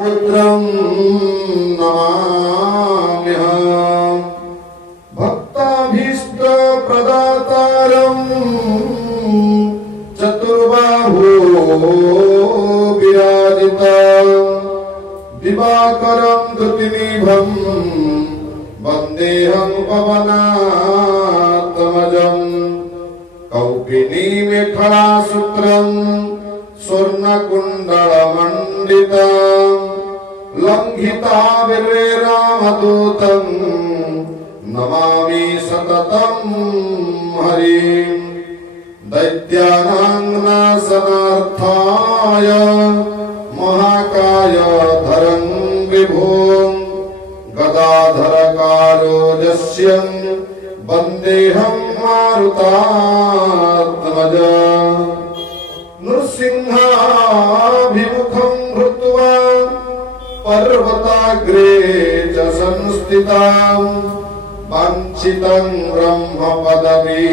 पुत्रं नमाम्यहं भक्ताभीष्टप्रदातारं चतुर्बाहो विराजितं दिवाकरं धृतिनिभं वन्देऽहं पवनात्मजं कौपिनीमेखलासूत्रं स्वर्णकुण्डलमण्डितं लंघिता विरामदूतं नमामि सततं हरिं दैत्यानां नाशनार्थाय महाकाय धरं विभुं गदाधरकारोजस्यं वन्देऽहं मारुतात्मजं नृसिंहाभिमुखं हृत्वा पर्वताग्रे च संस्थितां वाञ्छितं ब्रह्मपदवी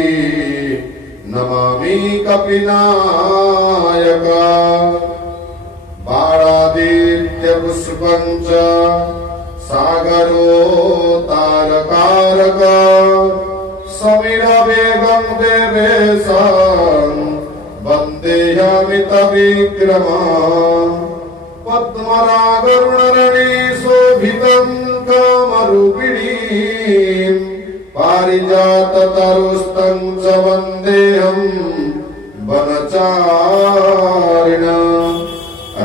नमामि कपिनायकं बाणादित्यपुष्पं च सागरोत्तारकारक समिरवेगं देवेशं वन्देऽहमितविक्रमम् पद्मरागरुणरणे शोभितं कामरूपिणीं पारिजाततरुस्तं च वन्देऽहं वनचारिणं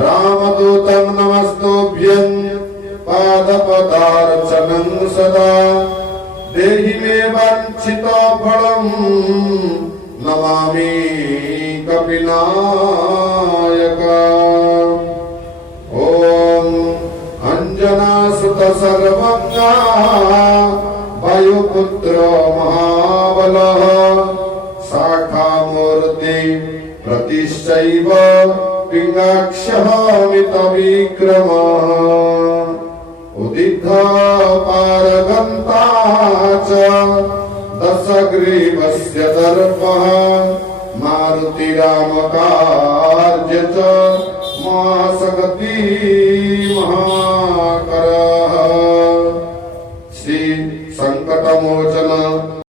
रामदूतं नमस्तुभ्यं पादपदार्चनं सदा देहि मे वाञ्छितफलं नमामि कपिनायकम् अंजनासुत सर्वज्ञा वायुपुत्र महाबलः शाखामूर्ति प्रतिश्चैव पिङ्गाक्षः मितविक्रमः उदितपारगन्ता च दशग्रीवस्य दर्पः मारुतिरामकार्य